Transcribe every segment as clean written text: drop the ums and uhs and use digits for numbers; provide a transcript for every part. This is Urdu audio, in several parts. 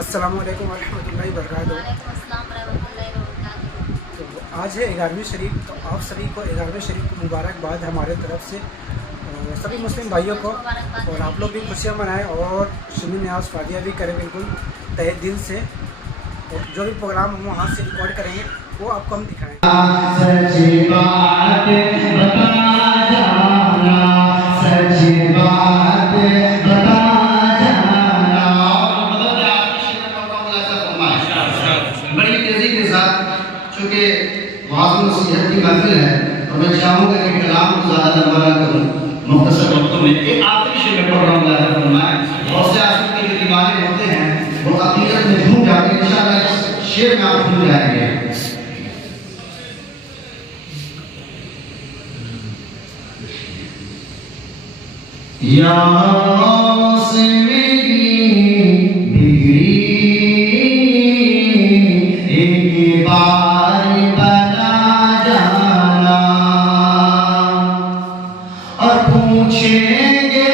السلام علیکم ورحمۃ اللہ وبرکاتہ۔ وعلیکم السلام ورحمۃ اللہ وبرکاتہ۔ تو آج ہے 11ویں شریف، تو آپ سبھی کو 11ویں شریف کی مبارکباد ہمارے طرف سے، سبھی مسلم بھائیوں کو، اور آپ لوگ بھی خوشیاں منائیں اور شمی نیاز فاتحہ بھی کریں بالکل تہہ دل سے، اور جو بھی پروگرام ہم وہاں سے ریکارڈ کریں گے وہ آپ کو ہم دکھائیں گے۔ سچ بات بتا جانا، سچ بات بتا جانا، بڑی تیزی کے ساتھ، چونکہ واضح نصیحت کی محفل ہے تو میں چاہوں گا کہ کلام کو زیادہ لمبا نہ کروں، مختصر وقتوں میں ایک آخری شعر میں پڑھ رہا ہوں اللہ فرمائے۔ بہت سے آدمی کے جو دیوانے ہوتے ہیں وہ عقیدت میں جھوم جاتے ہیں، انشاءاللہ اس شعر میں آپ جھوم جائیں گے۔ یا غوث میری بگڑی ایک بار بتا جانا، اور پوچھیں گے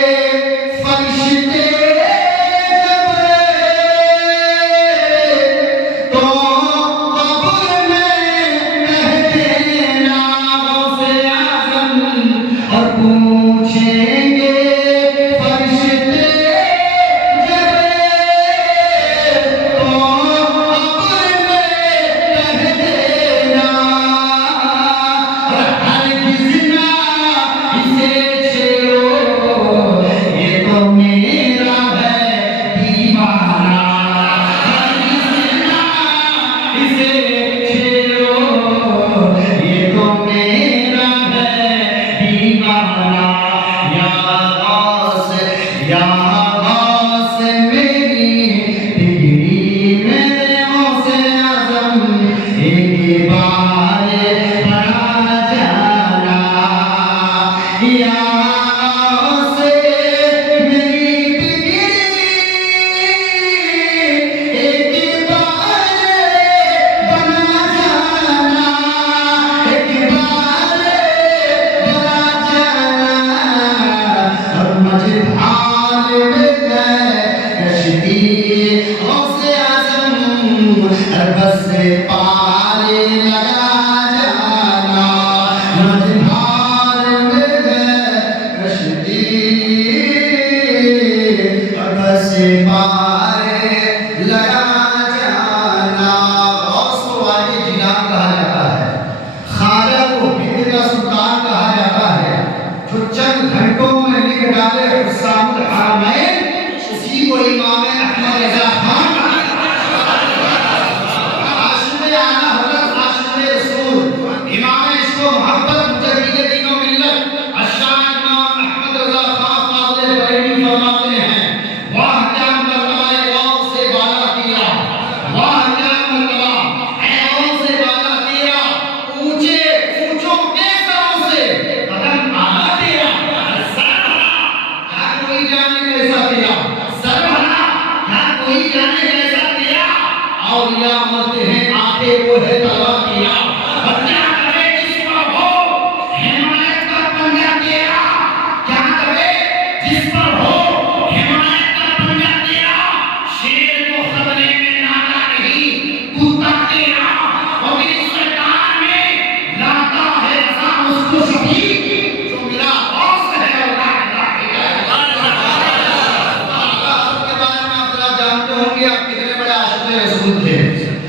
فرشتے جب تو قبر میں کہہ دینا غوث اعظم، اور پوچھیں گے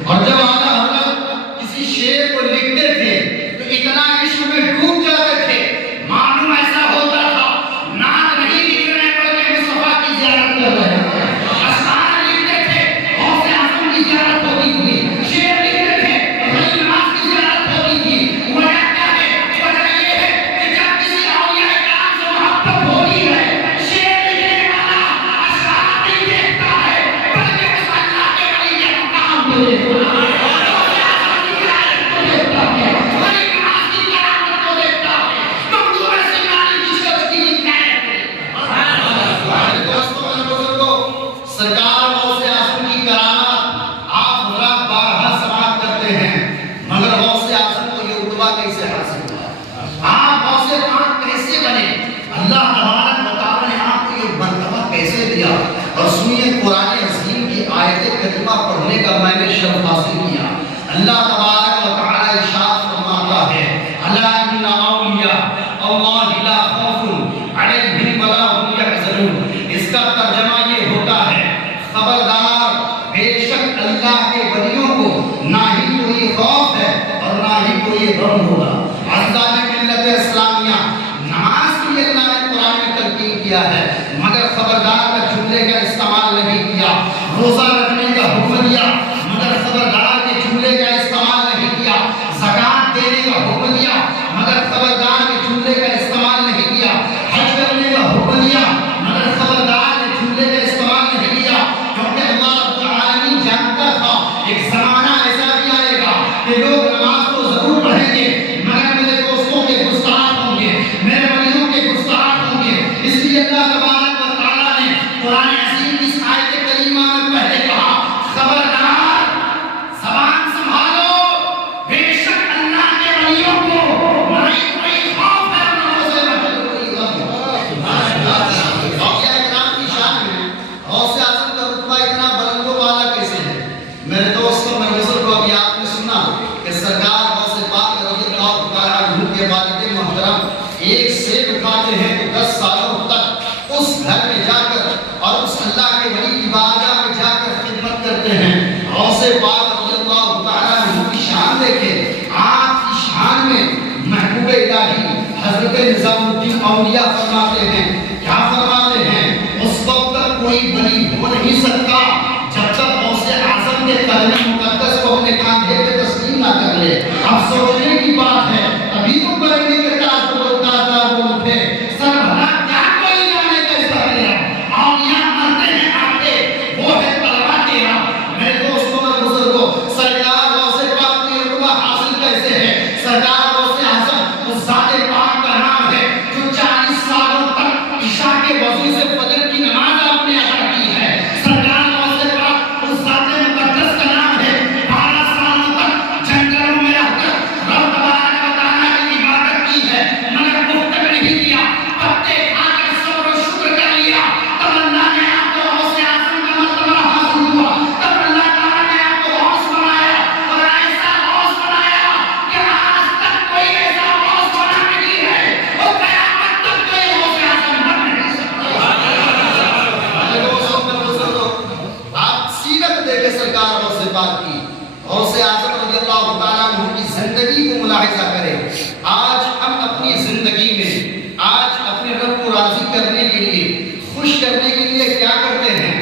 اور جب آقا حضرت کسی شعر کو لکھتے تھے تو اتنا عشق میں ڈوب جاتے تھے، معلوم ایسا ہوتا تھا نعت نہیں لکھ رہے بلکہ مصطفیٰ کی زیارت کر رہے ہیں۔ اشعار لکھتے تھے غوث اعظم کی زیارت ہوتی تھی، شعر لکھتے تھے غوث اعظم کی زیارت ہوتی تھی۔ وجہ کیا ہے؟ وجہ یہ ہے کہ جب کسی اولیاء کرام سے محبت ہوتی ہے، شعر لکھنے والا اشعار نہیں دیکھتا ہے بلکہ اس اللہ کے ولی کے مقام کو دیکھتا ہے۔ سرکار غوث اعظم کی کرامات آپ حضرات بارہا سماعت کرتے ہیں، مگر غوث اعظم کو یہ رتبہ کیسے حاصل ہوا؟ آپ غوث پاک کیسے بنے؟ اللہ تبارک و تعالی نے آپ کو یہ مرتبہ کیسے دیا؟ اور سنیے قرآن حکیم کی آیت آیت کریمہ پڑھنے کا میں نے شرف حاصل کیا. اللہ تبارک و تعالی ارشاد فرماتا ہے الا ان اولیاء اللہ لا خوف علیہم ولا هم یحزنون. اس کا ترجمہ یہ ہوتا ہے خبردار بے شک اللہ کے ولیوں کو نہ ہی کوئی خوف ہے اور نہ ہی کوئی غم ہوگا. عزیزان ملت اسلامیہ نماز کے لیے اللہ نے قرآن میں تلقین کیا ہے مگر خبردار کا جملے کا استعمال نہیں کیا. روزہ رکھنے کا حکم دیا مگر خبردار کے جملے کا استعمال نہیں کیا. زکات دینے کا حکم دیا مگر خبردار کے جملے کا استعمال نہیں کیا. حج کرنے کا حکم دیا مگر خبردار کے جملے کا استعمال نہیں کیا. کیونکہ اللہ رب العالمین جانتا تھا ایک زمانہ ایسا بھی آئے گا کہ لوگ نماز کو ضرور پڑھیں گے مگر میرے دوستوں کے گستاخ ہوں گے, میرے ولیوں کے گستاخ ہوں گے. اس لیے اللہ تبارک و تعالیٰ نے قرآن عظیم کی اس آیت کریمہ میں پہلے کہا خبردار زبان سنبھالو بے شک اللہ کے ولیوں کو نہ ہی کوئی خوف ہے نہ اسے کوئی غم. اولیاء کرام کی شان میں غوث اعظم کا رتبہ اتنا بلند و بالا کیسے ہے؟ میرے دوستوں میں بزرگ کو ابھی آپ نے سنا کہ سرکار غوث پاک رضی اللہ تعالیٰ عنہ کے والد محترم ایک سیب کھاتے ہیں تو 10 سالوں تک اس گھر میں جا کر اور اس اللہ کے ولی کی بارگاہ میں جا کر خدمت کرتے ہیں. غوث پاک رضی اللہ تعالیٰ عنہ کی شان دیکھیں. آپ کی شان میں محبوب الہی حضرت نظام الدین اولیاء فرماتے ہیں کیا فرماتے ہیں اس وقت تک کوئی ولی ہو نہیں سکتا جب تک غوث اعظم کے کلمہ مقدس کو اپنے کاندھے پہ تسلیم نہ کر لے. اب سوچنے کی بات ہے ابھی تو کریں گے کہ تاجدار بول اٹھے سر بھلا کیا کوئی جانے کیسا تیرا اولیاء مرتے ہیں آتے وہ ہے طلبہ تیرا. میرے دوستوں اور بزرگوں سرکار غوث پاک کی رتبہ حاصل کیسے ہے؟ سرکار غوث اعظم اس ذات پاک کا نام ہے جو 40 سالوں تک عشاء کے وضو سے فجر کی نماز آپ نے ادا کی ہے. سرکار غوث پاک اس ذات مقدس کا نام ہے 12 سالوں تک جنگلوں میں رہ کر رب تبارک و تعالیٰ کی عبادت کی ہے مگر گفتگو نہیں کیا. پتے کھا کر صبر و شکر کر لیا تب اللہ نے آپ کو غوث اعظم کا مرتبہ حاصل ہوا. تب اللہ تعالیٰ نے آپ کو غوث بنایا اور ایسا غوث بنایا کہ آج تک کوئی ایسا غوث بنا نہیں ہے اور قیامت تک کوئی غوث اعظم بن نہیں سکتا. میرے دوستوں اور بزرگوں آپ سیرت دیکھیں سرکار غوث پاک کی. غوث اعظم رضی اللہ تعالیٰ عنہ کی زندگی کو ملاحظہ کریں. آج ہم اپنی زندگی میں آج اپنے رب کو راضی کرنے کے لیے خوش کرنے کے لیے کیا کرتے ہیں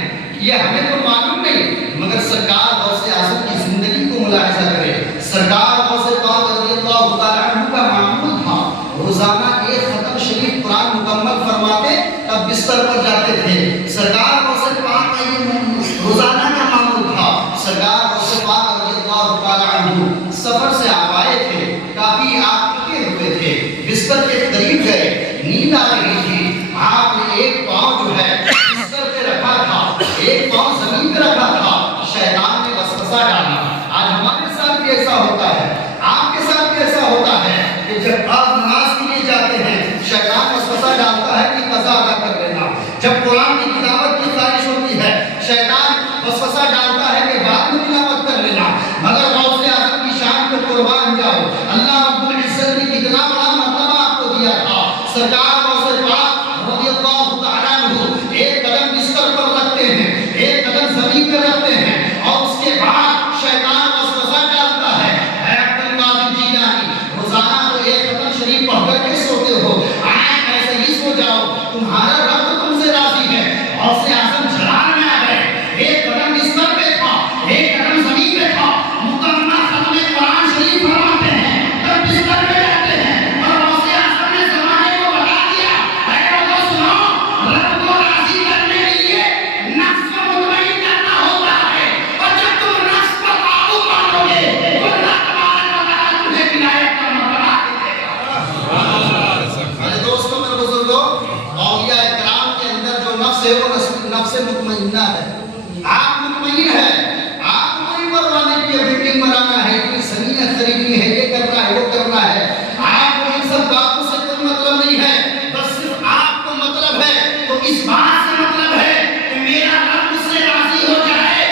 یہ ہمیں تو معلوم نہیں مگر سرکار غوث اعظم کی زندگی کو ملاحظہ کریں. سرکار غوث پاک رضی اللہ تعالیٰ عنہ کا معمول تھا روزانہ ایک ختم شریف قرآن مکمل فرماتے تب بستر پر جاتے تھے. سرکار غوث پاک کا یہ روزانہ کا معمول تھا. سرکار غوث پاک رضی اللہ تعالیٰ عنہ سفر سے آئے تھے کافی آپ تھکے ہوئے تھے بستر کے قریب گئے نیند آ رہی تھی. آپ نے ایک پاؤں جو ہے بستر پہ رکھا تھا ایک پاؤں زمین پہ رکھا تھا. شیطان نے وسوسہ ڈالا. آج ہمارے ساتھ بھی ایسا ہوتا ہے آپ کے ساتھ بھی ایسا ہوتا ہے کہ جب آپ نماز کے لیے جاتے ہیں شیطان وسوسہ ڈالتا ہے کہ قضا ادا کر لینا. جب قرآن کی تلاوت کی خواہش ہوتی ہے شیطان وسوسہ ڈالتا ہے کہ بعد میں تلاوت کر لینا. مگر غوث اعظم کی شان پہ قربان جاؤ. اللہ رب العزت نے کتنا بڑا مرتبہ آپ کو دیا تھا. سرکار غوث پاک رضی اللہ تعالیٰ عنہ ایک قدم بستر پر رکھتے ہیں ایک قدم زمین پر رکھتے ہیں اور اس کے بعد شیطان وسوسہ ڈالتا ہے اے عبد القادر جیلانی روزانہ تو ایک ختم شریف پڑھ کر کے سوتے ہو آج ایسے ہی سو جاؤ تمہارا رب تم سے راضی ہے. غوث اعظم جلال میں آ گئے. ایک قدم بستر پہ تھا ایک قدم زمین پہ تھا. مکمل ختم قرآن شریف فرماتے ہیں تب بستر پہ رہتے ہیں اور غوث اعظم نے زمانے کو بتا دیا اے لوگوں سنو رب کو راضی کرنے کے لیے نفس کو مطمئن کرنا ہوتا ہے اور جب تم نفس پر قابو پالو گے تو اللہ تبارک و تعالیٰ تمہیں ولایت کا مرتبہ دے گا. میرے دوستوں میرے بزرگوں اولیاء کرام کے اندر جو نفس ہے وہ نفس مطمئنہ ہے. آپ مطمئن ہے آپ کو کوئی پرواہ نہیں کہ بلڈنگ بنانا ہے کوئی زمین خریدنی ہے یہ کرنا ہے وہ کرنا ہے. آپ کو ان سب باتوں سے کوئی مطلب نہیں ہے. بس صرف آپ کو مطلب ہے تو اس بات سے مطلب ہے کہ میرا رب مجھ سے راضی ہو جائے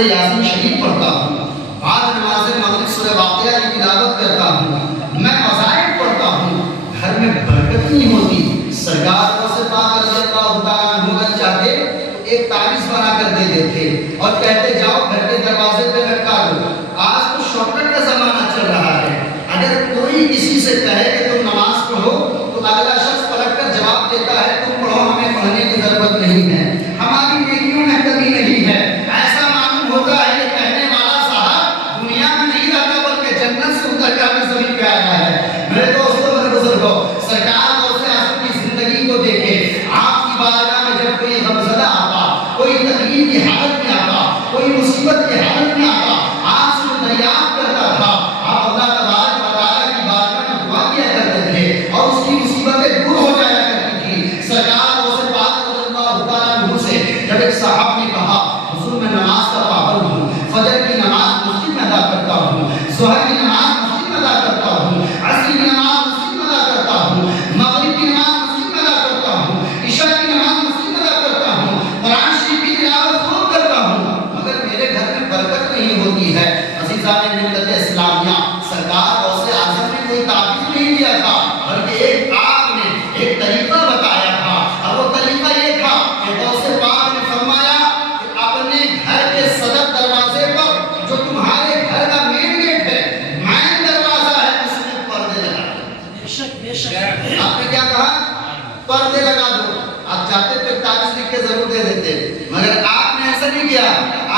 سورہ یاسین شریف پڑھتا ہوں، بعد نماز مغرب سورہ واقعہ کی تلاوت کرتا ہوں، میں وظائف پڑھتا ہوں، گھر میں برکت نہیں ہوتی۔ سرکار سے پاک رضی اللہ تعالیٰ عنہ اگر چاہتے تو ایک تعویذ بنا کر دے دیتے اور کہتے جاؤ گھر کے دروازے پہ لٹکا دو۔ آج تو شارٹ کٹ کا زمانہ چل رہا ہے، اگر کوئی کسی سے کہے کہ تم نماز پڑھو تو اگلا شخص پلٹ کر جواب دیتا ہے تم پڑھو، ہمیں پڑھنے کی ضرورت نہیں ہے، ہماری نیکیوں میں کمی نہیں ہے۔ ایسا معلوم ہوتا ہے کہ کہنے والا صاحب دنیا میں نہیں رہتا بلکہ جنت سے اتر کر بھی زمین پہ آیا ہے۔ میرے دوستوں میرے بزرگوں، سرکار غوث اعظم کی زندگی کو دیکھیں، آپ کی بارگاہ میں جب کوئی غمزدہ آتا، کوئی تکلیف کی حالت میں آتا، کوئی مصیبت کی حالت میں آتا، آپ سے دریافت کرتا تھا، آپ اللہ تبارک و تعالیٰ کی بارگاہ میں دعا کیا کرتے تھے اور اس کی مصیبتیں دور ہو جایا کرتی تھی۔ سرکار غوث پاک رضی اللہ تعالیٰ عنہ سے جب ایک صاحب نے کہا حضور میں نماز کا پابند ہوں، فجر کی نماز مسجد میں ادا کرتا ہوں، ظہر کی نماز مسجد میں ادا کرتا ہوں، عصر کی نماز مسجد میں ادا کرتا ہوں، مغرب کی نماز مسجد میں ادا کرتا ہوں، عشاء کی نماز مسجد میں ادا کرتا ہوں، قرآن شریف کی تلاوت خوب کرتا ہوں، مگر میرے گھر میں برکت نہیں ہوتی ہے۔ عزیزان ملت اسلامیہ، سرکار غوث اعظم نے کوئی تعویذ نہیں دیا تھا بلکہ ایک آپ نے ایک طریقہ بتایا تھا، اور وہ طریقہ یہ تھا کہ غوث پاک نے فرمایا کہ اپنے گھر کے صدر دروازے پر جو تمہارے گھر کا مین گیٹ ہے، مین دروازہ ہے، اس میں پردے لگا دو۔ آپ نے کیا کہا؟ پردے لگا دو۔ آپ چاہتے تو ایک تعویذ لکھ کے ضرور دے دیتے، مگر آپ نے ایسا نہیں کیا۔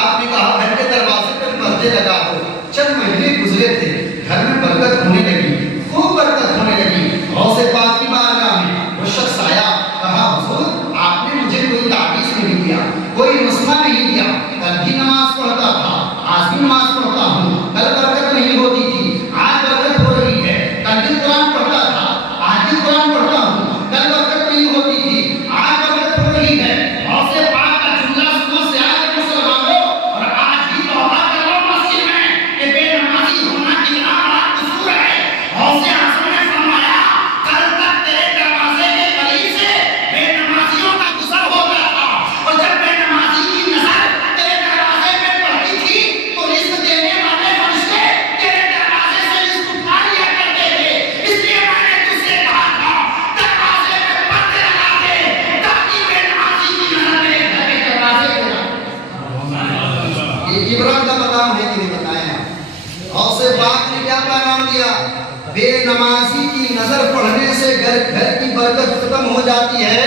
آپ نے کہا گھر کے دروازے پر پردے لگا دو۔ چند مہینے گزرے تھے، گھر میں برکت ہونے لگی، خوب برکت ہونے لگی۔ غوث پاک کی بارگاہ میں وہ شخص آیا، کہا حضور آپ نے مجھے کوئی تعویذ نہیں دیا، کوئی نسخہ نہیں دیا، کل بھی نماز پڑھتا تھا، آج بھی نماز پڑھتا ہوں، کل برکت نہیں ہوتی تھی، آج برکت ہو رہی ہے، کل بھی قرآن پڑھتا تھا، آج بھی قرآن پڑھتا ہوں، کل برکت نہیں ہوتی تھی، آج برکت ہو رہی ہے۔ غوث پاک کا جملہ سنو سے آگے مسلمانوں، اور آج بھی توبہ کرو مسجد میں کہ بے نمازی ہونا کتنا بڑا قصور ہے۔ غوث اعظم نے فرمایا کل تک تیرے دروازے کے قریب سے بے نمازیوں کا گزر ہوتا تھا، اور جب بے نمازی کی نظر تیرے دروازے پہ پڑتی تھی تو رزق دینے والے فرشتے تیرے دروازے سے رزق اٹھا لیا کرتے تھے۔ اس لیے میں نے تجھ سے کہا تھا دروازے پہ پردے لگا دے تاکہ بے نمازی کی نظر تیرے گھر کے دروازے پہ نہ پڑے۔ یہ عبرت کا مقام ہے کہ نہیں بتایا؟ غوث پاک نے کیا پیغام دیا؟ بے نمازی کی نظر پڑھنے سے گھر کی برکت ختم ہو جاتی ہے،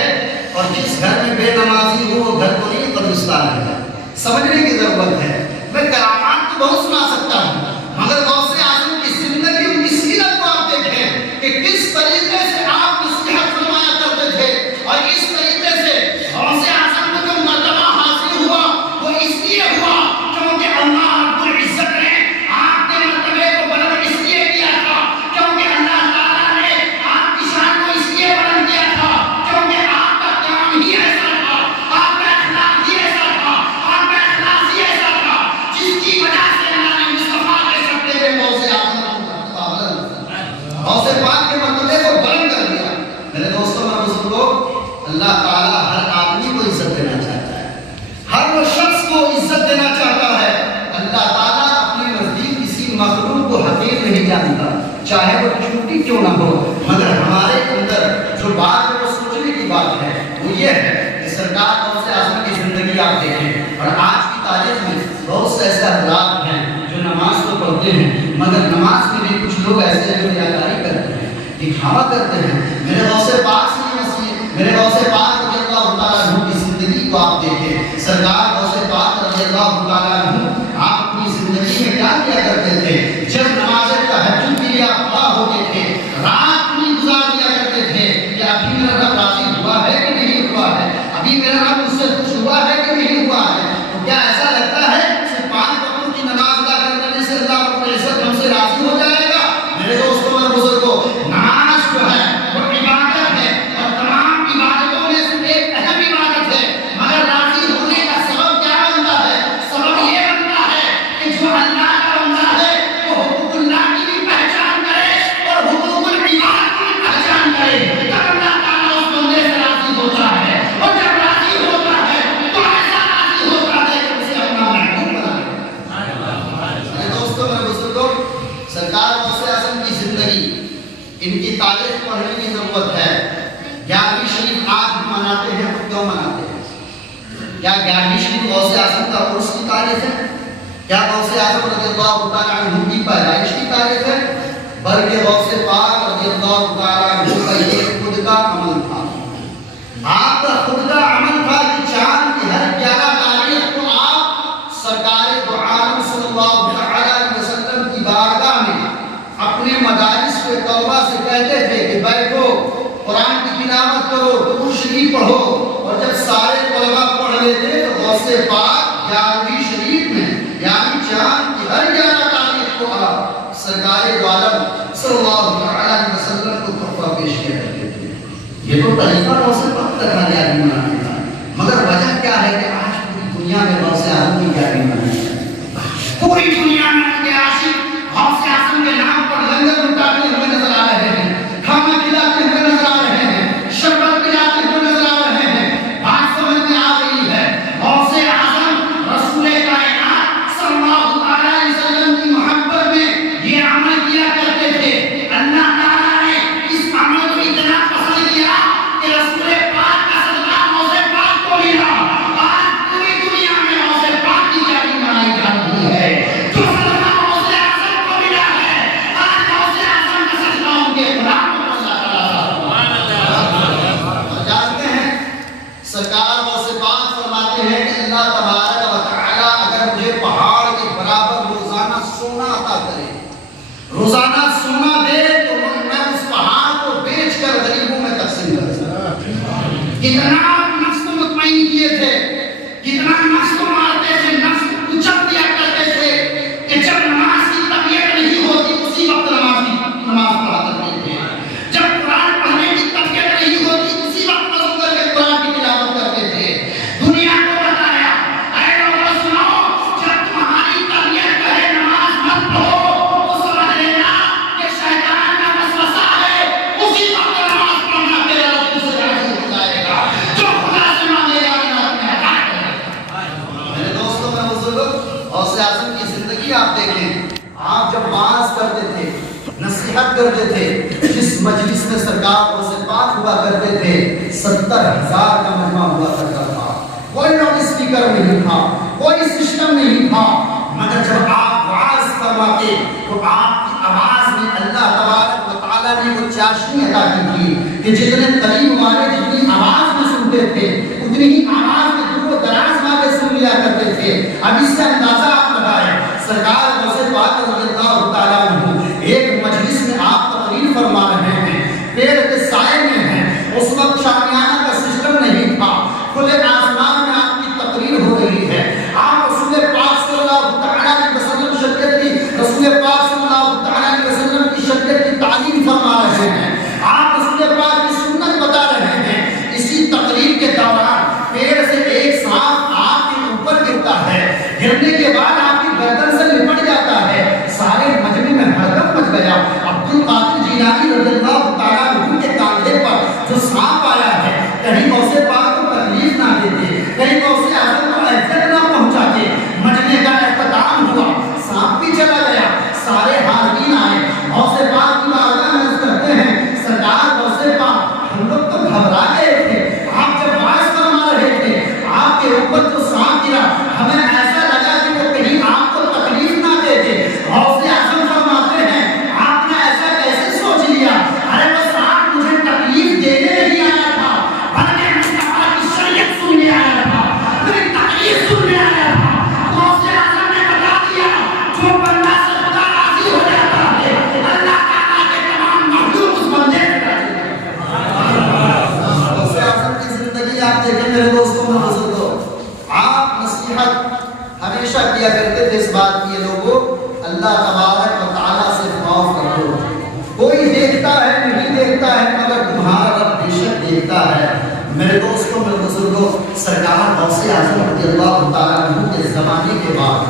اور جس گھر میں بے نمازی ہو وہ گھر کو نہیں قبرستان ہے۔ سمجھنے کی ضرورت ہے۔ میں کرامات تو بہت سنا سکتا ہوں، مگر غوث اعظم کی زندگی اور کی سیرت کو آپ دیکھیں کہ کس طریقے سے آپ نصیحت فرمایا کرتے تھے، اور اس طریقے سے غوث اعظم کو جو مرتبہ حاصل ہوا وہ اس لیے ہوا کیونکہ اللہ رب العزت نے آپ کے مرتبے کو بلند اس لیے کیا تھا، کیونکہ اللہ تعالیٰ نے آپ کی شان کو اس لیے بلند کیا تھا کیونکہ آپ کا کام ہی ایسا تھا، آپ کا اخلاق ہی ایسا تھا، آپ کا اخلاص ہی ایسا تھا، جس کی وجہ سے اللہ نے مصطفیٰ کے سبتے میں غوث اعظم کو غوث پاک کے مرتبے کو بلند کر دیا۔ میرے دوستوں اور بزرگوں، اللہ تعالیٰ ہر آدمی کو عزت دینا چاہتا ہے، ہر وہ شخص کو عزت دینا چاہتا ہے۔ اللہ تعالیٰ اپنے نزدیک کسی مخلوق کو حقیر نہیں جانتا، چاہے وہ چھوٹی کیوں نہ ہو، مگر ہمارے اندر جو بات ہے وہ سوچنے کی بات ہے، وہ یہ ہے کہ سرکار غوث اعظم کی زندگی آپ دیکھیں، اور آج کی تاریخ میں بہت سے ایسے حضرات ہیں جو نماز تو پڑھتے ہیں، مگر نماز میں بھی کچھ لوگ ایسے ہیں جو ریاکاری کرتے ہیں، دکھاوا کرتے ہیں۔ میرے غوث پاک سے میرے غوث پاک رضی اللہ تعالیٰ عنہ کی زندگی کو آپ دیکھیں، سرکار غوث پاک رضی اللہ تعالیٰ عنہ آپ اپنی زندگی میں کیا کیا کرتے تھے؟ جب نماز تہجد کے لیے آپ کھڑا ہوتے تھے، رات پوری گزار دیا کرتے تھے کہ ابھی میرا رب راضی ہوا ہے کہ نہیں ہوا ہے، ابھی میرا رب مجھ سے خوش ہوا ہے کہ نہیں ہوا ہے۔ تو کیا ایسا لگتا ہے صرف 5 وقتوں کی نماز ادا کرنے سے اللہ رب العزت ہم سے راضی ہو جائے گا؟ میرے دوستوں اور بزرگوں، نماز جو ہے وہ عبادت ہے، اور تمام عبادتوں میں سے ان کی تاریخ پڑھنے کی ضرورت ہے. 11ویں شریف آج ہم مناتے ہیں تو کیوں مناتے ہیں؟ کیا 11ویں شریف غوث اعظم کا عرس کی تاریخ ہے؟ کیا غوث اعظم رضی اللہ تعالیٰ عنہ کی پیدائش کی تاریخ ہے؟ بلکہ غوث پاک رضی اللہ تعالیٰ عنہ کا یہ خود کا عمل تھا. آپ کا خود کا عمل تھا کہ چاند کی ہر 11 تاریخ کو آپ سرکار دو عالم صلی اللہ علیہ وسلم کی بارگاہ میں اپنے مدارس کے طلباء سے کہتے تھے کہ بیٹھو، قرآن کی تلاوت کرو، درود شریف پڑھو. اور جب سارے طلباء پڑھ لیتے تو غوث پاک 11ویں شریف میں یعنی چاند کی ہر 11 تاریخ کو آپ سرکار دو عالم صلی اللہ علیہ وسلم کو تحفہ پیش کیا کرتے تھے. یہ تو طریقہ غوث پاک کا تھا 11ویں منانے کا. مگر وجہ کیا ہے کہ آج پوری دنیا میں غوث اعظم کی 11ویں منائی جاتی ہے. پوری دنیا میں ان کے عاشق غوث اعظم کے نام پر لنگر لٹاتے ہوئے نظر آ رہے ہیں، کھانا کھلاتے ہوئے نظر آ رہے ہیں، شربت پلاتے ہوئے نظر آ رہے ہیں. بات سمجھ میں آ رہی ہے. غوث اعظم رسول کائنات صلی اللہ علیہ وسلم کی محبت میں یہ عمل کیا کرتے تھے. اللہ تعالیٰ نے اس عمل کو اتنا پسند کیا کہ رسول پاک کا صدقہ غوث پاک کو ملا. آج پوری دنیا میں غوث پاک کی 11ویں منائی جا رہی ہے. جو صدقہ غوث اعظم کو ملا ہے، آج غوث اعظم کا صدقہ ان کے غلام کو اللہ تعالیٰ جانتے ہیں. سرکار غوث پاک فرماتے ہیں کہ اللہ تبارک و تعالیٰ اگر مجھے پہاڑ کے برابر روزانہ سونا عطا کرے، روزانہ سونا دے تو میں اس پہاڑ کو بیچ کر غریبوں میں تقسیم کر سکتا. کتنا نفس کو مطمئن کیے تھے، کتنا نفس کو مارتے تھے، نفس کو کچل دیا کرتے تھے کہ جب نماز کی طبیعت نہیں ہوتی اسی وقت نماز پڑھا کرتے تھے. جب قرآن پڑھنے کی طبیعت نہیں ہوتی اسی وقت وضو کر کے قرآن کی تلاوت کرتے تھے. دنیا کو بتایا اے لوگوں سنو، جب تمہاری طبیعت کہے نماز مت پڑھو تو سمجھ لینا کہ شیطان کا وسوسہ ہے. اسی وقت نماز پڑھنا تیرا رب سے راضی ہو جائے گا. جو خدا سے مانگے گا اللہ اپنے عطا کرے گا. میرے دوستوں، میں بزرگ غوث اعظم کی زندگی آپ دیکھیں. آپ جب واعظ کرتے تھے، نصیحت کرتے تھے، جس مجلس میں سرکار غوث پاک ہوا کرتے تھے 70,000 کا مجمع ہوا کرتا تھا. کوئی لاؤڈ اسپیکر نہیں تھا، کوئی سسٹم نہیں تھا. مگر جب آپ واعظ فرماتے تو آپ کی آواز میں اللہ تبارک و تعالیٰ نے وہ چاشنی عطا کی تھی کہ جتنے قریب والے جتنی آواز میں سنتے تھے اتنی ہی آواز میں دور و دراز والے سن لیا کرتے تھے. اب اس سے اندازہ آپ لگائیں، سرکار غوث پاک رضی اللہ تعالیٰ عنہ ایک مجلس میں آپ تقریر فرما رہے ہیں، پیڑ کے سائے میں ہیں. اس وقت شامیانہ کا سسٹم نہیں تھا، کھلے آسمان میں آپ کی تقریر ہو رہی ہے. آپ رسول پاک صلی اللہ تعالیٰ علیہ وسلم شریعت کی رسول پاک صلی اللہ تعالیٰ علیہ وسلم کی شریعت کی تعلیم فرما رہے ہیں. آپ رسول پاک کی سنت بتا رہے ہیں. اسی تقریر کے دوران پیڑ سے ایک سانپ آپ کے اوپر گرتا ہے. گرنے کے بعد آپ کی گردن سے لپٹ جاتا ہے. سارے مجمع میں ہڑکم مچ گیا. عبد القادر جیلانی رضی اللہ تعالیٰ عنہ کے کاندھے پر جو سانپ آیا ہے، کہیں غوث پاک کو تکلیف نہ دیتے، کہیں غوث اعظم کو اذیت نہ پہنچاتے. مجمع کا اختتام ہوا، سانپ بھی چلا گیا. سارے حاضرین آئے، غوث پاک کی بارگاہ میں عرض کرتے ہیں سرکار غوث پاک ہم لوگ تو گھبرا گئے تھے. آپ جب واعظ فرما رہے تھے آپ کے اوپر جو سانپ گرا ہمیں ایسا لگا کہ وہ کہیں آپ کو تکلیف نہ دے دے. غوث اعظم فرماتے ہیں آپ نے ایسا کیسے سوچ لیا؟ ارے وہ سانپ مجھے تکلیف دینے نہیں آیا تھا، بلکہ مصطفیٰ کی شریعت سننے آیا تھا، میری تکلیف سننے آیا تھا. غوث اعظم نے بتا دیا جو بندہ سے خدا راضی ہو جاتا ہے اللہ تعالیٰ کے تمام مخلوق اس بندے سے راضی ہوتے ہیں. غوث اعظم کی زندگی آپ دیکھیں میرے دوستوں میں بزرگوں، آپ نصیحت ہمیشہ کیا کرتے تھے اس بات کی، لوگوں اللہ تبارک و تعالیٰ سے خوف رکھو. کوئی دیکھتا ہے نہیں دیکھتا ہے مگر تمہارا رب بے شک دیکھتا ہے. میرے دوستوں میرے بزرگوں، سرکار غوث اعظم رضی اللہ تعالیٰ عنہ کے زمانے کے بعد،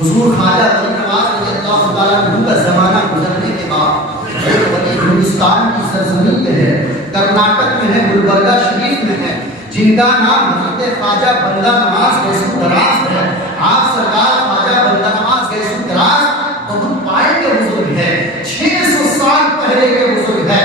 حضور خواجہ غریب نواز رضی اللہ تعالیٰ عنہ کا زمانہ گزرنے کے بعد ایک ولی ہندوستان کی سرزمین میں ہے، کرناٹک میں ہے، گلبرگہ شریف میں ہے، جن کا نام حضرت خواجہ بندہ نواز گیسو دراز ہے. آپ سرکار خواجہ بندہ نواز گیسو دراز بہت پائے کے بزرگ ہے، 600 سال پہلے کے بزرگ ہے.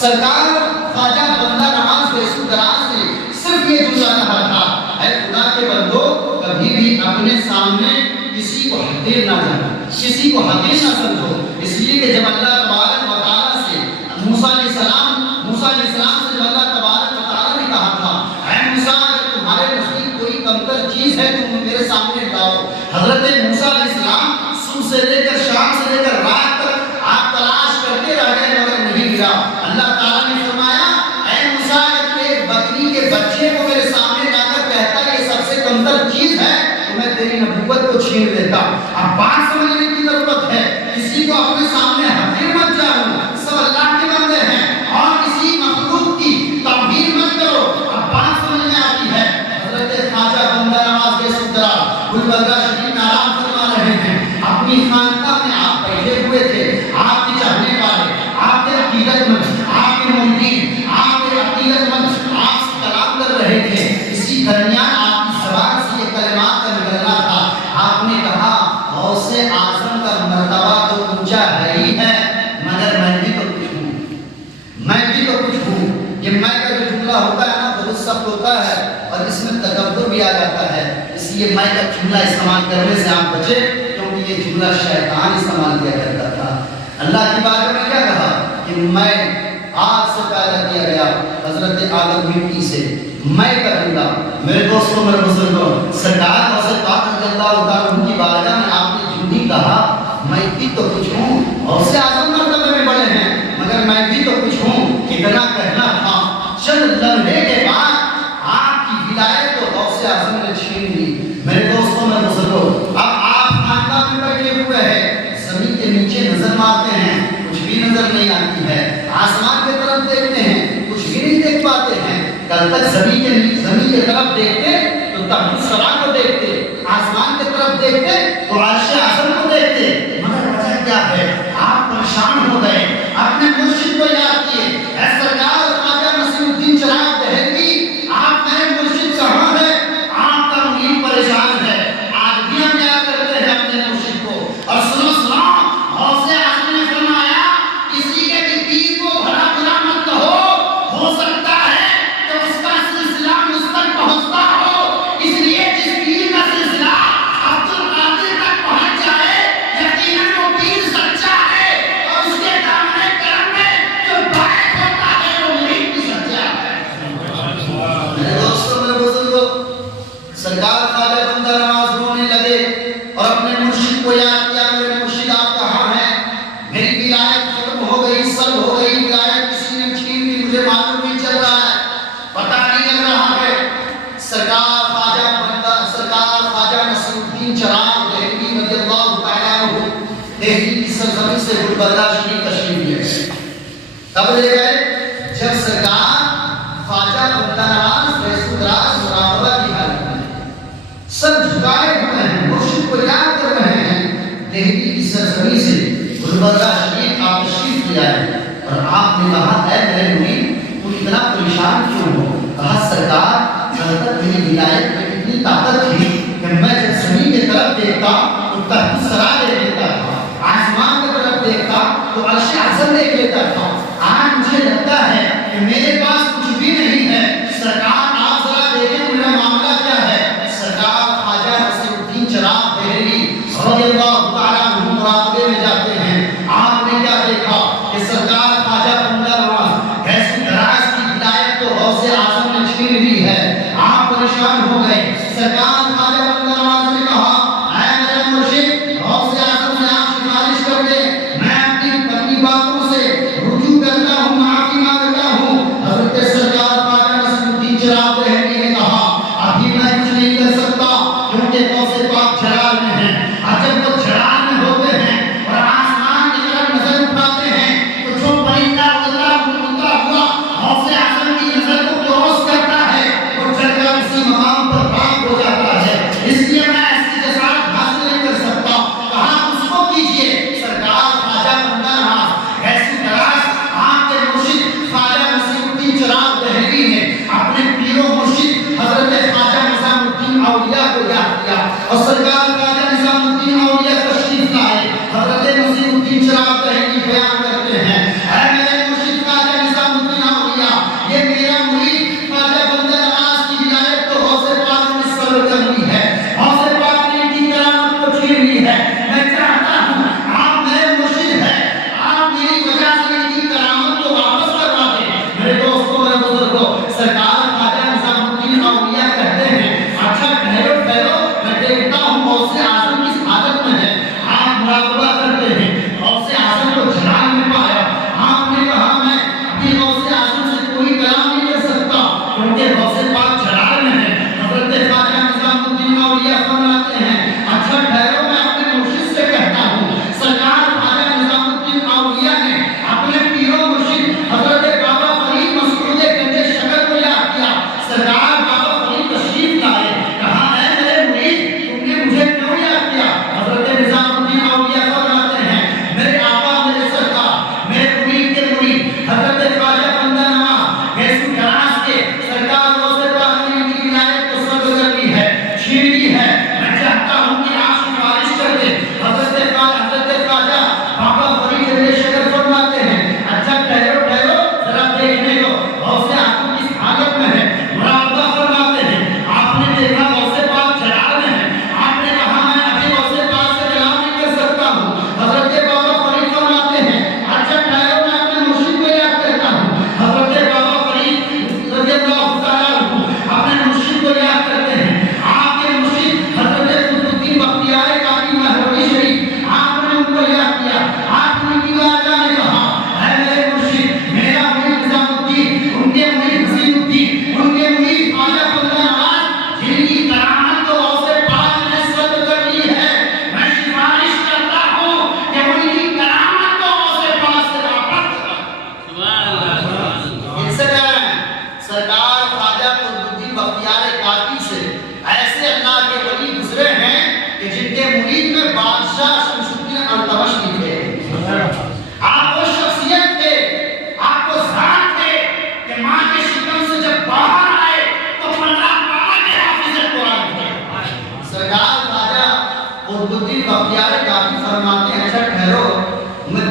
سرکار خواجہ بندہ نواز بیسو دراز نے صرف یہ جملہ کہا تھا، اے خدا کے بندو کبھی بھی اپنے سامنے کسی کو حقیر نہ جانا، کسی کو حقیر نہ سمجھو، اس لیے کہ جب اللہ تبارک و تعالیٰ سے موسیٰ علیہ السلام سے جب اللہ تبارک و تعالیٰ نے کہا تھا اے موسیٰ اگر تمہارے نزدیک کوئی کمتر چیز ہے تم میرے سامنے لاؤ، حضرت موسیٰ علیہ السلام صبح سے لے کر شام سے لے کر رات تک آپ تلاش کرتے رہ گئے مگر نہیں ملا۔ اللہ تعالیٰ نے فرمایا اے موسیٰ اگر بکری کے بچے کو میرے سامنے لا کر کہتا یہ سب سے کمتر چیز ہے تو میں تیری نبوت کو چھین لیتا۔ اب بات سمجھنے کی ضرورت ہے، کسی کو اپنے سامنے حقیر مت جانو، سب اللہ کے بندے ہیں اور کسی مخلوق کی توہین مت کرو۔ اب بات سمجھ میں آتی ہے، حضرت خواجہ بندہ نواز بیسو دراز گلبرگہ شریف میں آرام فرما رہے ہیں، اپنی خانقاہ میں آپ بیٹھے ہوئے تھے، آپ کے چاہنے والے، آپ کے عقیدت مند، آپ کے مریدین، آپ کے عقیدت مند آپ سے کلام کر رہے تھے، اسی درمیان آپ کی زبان سے یہ کلمات کا نکلنا تھا، آپ نے کہا غوث اعظم کا مرتبہ تو اونچا ہے ہی ہے مگر میں بھی تو کچھ ہوں، میں بھی تو کچھ ہوں۔ یہ میں کا جو جملہ ہوتا ہے نا بہت سخت ہوتا ہے اور اس میں تکبر بھی آ جاتا ہے، اس لیے میں کا جملہ استعمال کرنے سے آپ بچے کیونکہ یہ جملہ شیطان استعمال کیا کرتا تھا۔ اللہ کی بارے میں کیا کہا کہ میں آگ سے پیدا کیا گیا، حضرت آدم مٹی سے، میں کروں گا۔ میرے دوستوں میرے بزرگوں، سرکار غوث پاک رضی اللہ تعالیٰ کی بارگاہ میں آپ نے جو بھی کہا میں بھی تو کچھ ہوں، غوث اعظم مرتبے میں بڑے ہیں مگر میں بھی تو کچھ ہوں، اتنا کہنا تھا۔ چند لمحے کے بعد آپ کی ولایت کو غوث اعظم نے چھین لی۔ میرے دوستوں میرے بزرگوں، اب آپ خانقاہ میں بیٹھے ہوئے ہیں، زمین کے نیچے نظر مارتے ہیں کچھ بھی نظر نہیں آتی ہے، آسمان کی طرف دیکھتے ہیں کچھ بھی نہیں دیکھ پاتے ہیں، کل تک زمین کی طرف دیکھتے تو تابوت سرا کو دیکھتے، آسمان کی طرف دیکھتے تو عرش اعظم کو دیکھتے، مگر وجہ کیا ہے؟ آپ پریشان ہو گئے، اپنے مرشد کو یاد کیے، اے سرکار خواجہ نصیر الدین چراغ دہلوی آپ میرے مرشد کہاں ہے؟ آپ کا مرید پریشان ہے۔ آج بھی ہم یاد کرتے ہیں اپنے مرشد کو، اور سنو غوث اعظم نے فرمایا کسی کے بھی پیر کو بھلا برا مت کہو، ہو سکتا ہے کہ اس کا سلسلہ مجھ تک پہنچتا ہو، اس لیے جس پیر کا سلسلہ عبد القادر تک پہنچ جائے یقیناً وہ پیر سچا ہے، اور اس کے دامن کرم میں جو بائک ہوتا ہے وہ مرید بھی سچا ہے۔ میرے دوستوں میرے بزرگوں، سرکار خواجہ بندہ نواز رونے لگے اور اپنے مرشد کو یاد کیا، میرے مرشد آپ کہاں ہیں؟ میری ولایت ختم ہو گئی، سب ہو گئی، ولایت کسی نے چھین لی، مجھے معلوم نہیں چل رہا ہے، پتہ نہیں لگ رہا ہے۔ سرکار خواجہ نصیر الدین چراغ دہلوی رضی اللہ تعالیٰ عنہ دہلی کی سرزمین سے گلبرگہ شریف تشریف لے گئے۔ کب لے گئے؟ جب سرکار خواجہ بندہ نواز بیسو دراز مراقبہ کی حالت میں سر جھکائے ہوئے ہیں، مرشد کو یاد کر رہے ہیں، دہلی کی سرزمین سے گلبرگہ شریف آپ تشریف لے آئے اور آپ نے کہا اے میرے مرید تم اتنا پریشان کیوں ہو؟ کہا سرکار حضرت میری ولایت میں اتنی طاقت تھی کہ میں جب زمین کی طرف دیکھتا تو تابوت سرا دیکھ لیتا تھا، آسمان کی طرف دیکھتا تو عرش اعظم دیکھ لیتا تھا، آج مجھے لگتا ہے کہ میرے پاس کچھ بھی نہیں ہے، سرکار آپ ذرا دیکھیں میرا معاملہ کیا ہے۔ سرکار خواجہ نصیر الدین چراغ دہلوی رضی اللہ تعالیٰ عنہ مراقبے میں جاتے ہیں، آپ نے کیا دیکھا کہ سرکار خواجہ بندہ نواز بیسو دراز کی ولایت تو غوث اعظم نے چھین لی ہے، آپ پریشان ہو گئے۔ سرکار خواجہ بندہ نواز نے کہا اے میرے مرشد غوث اعظم سے آپ سفارش کر دیں، میں اپنی باتوں سے رجوع کرتا ہوں، معافی مانگتا ہوں۔ حضرت سرکار خواجہ نصیر الدین چراغ دہلوی نے کہا ابھی میں کچھ نہیں کر سکتا کیونکہ غوث پاک جلال میں ہیں، اور جب وہ جلال میں ہوتے ہیں اور آسمان کی طرف نظر اٹھاتے ہیں تو جو پرندہ اڑتا ہوا غوث اعظم کی نظر کو کراس کرتا ہے وہ جل کر اسی مقام پر پاک ہو جاتا ہے، اس لیے میں ایسی جسارت حاصل نہیں کر سکتا۔ کہا اس کو کیجئے۔ سرکار خواجہ بندہ نواز بیسو دراز آپ کے مرشد خواجہ نصیر الدین چراغ دہلوی نے اپنے پیر و مرشد حضرت خواجہ نظام الدین اولیاء کو یاد کیا اور سرکار خواجہ نظام الدین اولیاء تشریف لائے۔ حضرت نصیر الدین چراغ دہلوی بیان کرتے ہیں اے میرے مرشد خواجہ نظام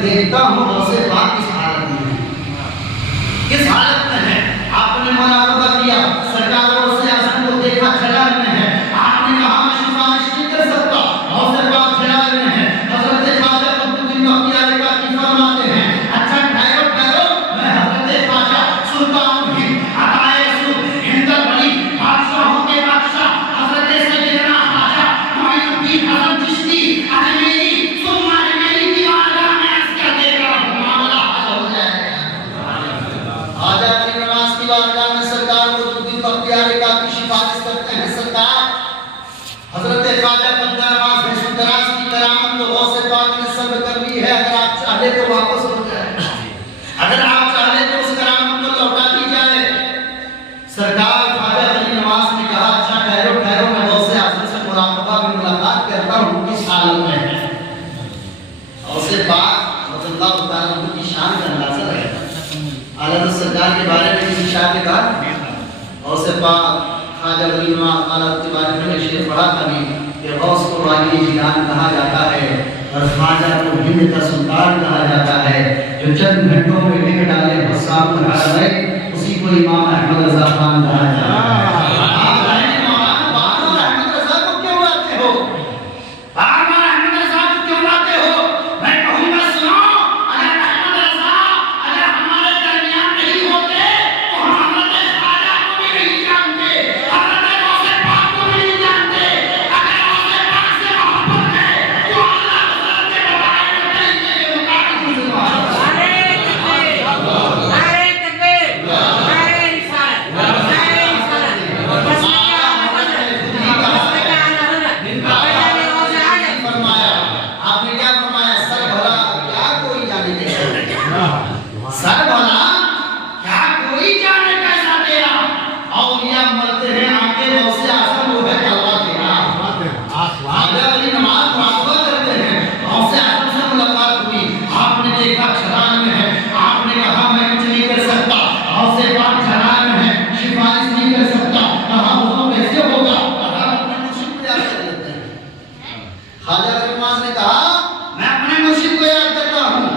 دیکھتا ہوں غوث پاک کس حالت میں ہے، کس حالت میں ہے۔ آپ نے مراقبہ کیا، سرکار غوث اعظم کو دیکھا جلال میں ہے، آپ نے کہا میں سفارش نہیں کر سکتا، غوث پاک جلال میں ہے۔ حضرت خواجہ قطب الدین بختیار کاکی فرماتے ہیں اچھا ٹھہرو ٹھہرو، میں حضرت خواجہ سلطان ہند عطائے رسول ہند بڑی بادشاہوں کے بادشاہ حضرت سیدنا خواجہ معین الدین حسن چشتی اجمیری ثم اجمیری کی بارگاہ میں عرض کر دے گا معاملہ حل ہو جائے گا۔ خواجہ غریب نواز کی بارگاہ میں سرکار قطب الدین بختیار کاکی سفارش کرتے ہیں سرکار حضرت خواجہ بندہ نواز بھیشو دراز کی کرامت تو غوث پاک نے سب کر لی ہے، اگر آپ چاہے تو واپس ہو جائے، اگر آپ چاہے تو اس کرامت کو لوٹا دی جائے۔ سرکار خواجہ غریب نواز نے کہا اچھا ٹھہرو ٹھہرو، میں غوث اعظم سے مراقبہ میں ملاقات کرتا ہوں کس حالت میں ہے۔ غوث پاک رضی اللہ تعالیٰ عنہ کی شان کا اندازہ ہے، اعلیٰ حضرت سرکار کے بارے میں کسی شاعر نے کہا غوث پاک خواجہ غریب نواز حالت کے بارے میں شعر پڑھا تھا کہ غوث کو والی جنان کہا جاتا ہے اور خواجہ کو ہند کا سلطان کہا جاتا ہے، جو چند گھنٹوں میں ٹک ڈالے حسام الحرمین اسی کو امام احمد رضا خان کہا جاتا ہے۔ آپ رہنے مولانا بار بار احمد رضا کو کیوں لاتے ہو، بار بار احمد رضا کو کیوں لاتے ہو؟ میں کہوں گا سنو، اگر احمد رضا اگر ہمارے درمیان نہیں ہوتے تو ہم حضرت خواجہ کو بھی نہیں جانتے، حضرت غوث پاک کو بھی نہیں جانتے۔ اگر غوث پاک سے محبت ہے تو اللہ حضرت کے بتائے ہوئے طریقے کے مطابق گزروانا۔ فرمایا آپ نے کیا فرمایا؟ سر بھلا کیا کوئی جانے کیسا، سر بھلا کیا کوئی جانے کیسا تیرا، اولیاء مرتے ہیں آنکھیں غوث اعظم وہ ہے طلبہ تیرا۔ خواجہ غریب نواز مراقبہ کرتے ہیں، غوث اعظم سے ملاقات ہوئی، آپ نے دیکھا جلال میں ہے، آپ نے کہا میں کچھ نہیں کر سکتا، غوث پاک جلال میں ہے سفارش نہیں کر سکتا، کہا وہ کیسے ہوگا، کہا اپنے مرشد کو یاد کر لیتے ہیں۔ خواجہ غریب نواز نے کہا میں اپنے مرشد کو یاد کرتا ہوں۔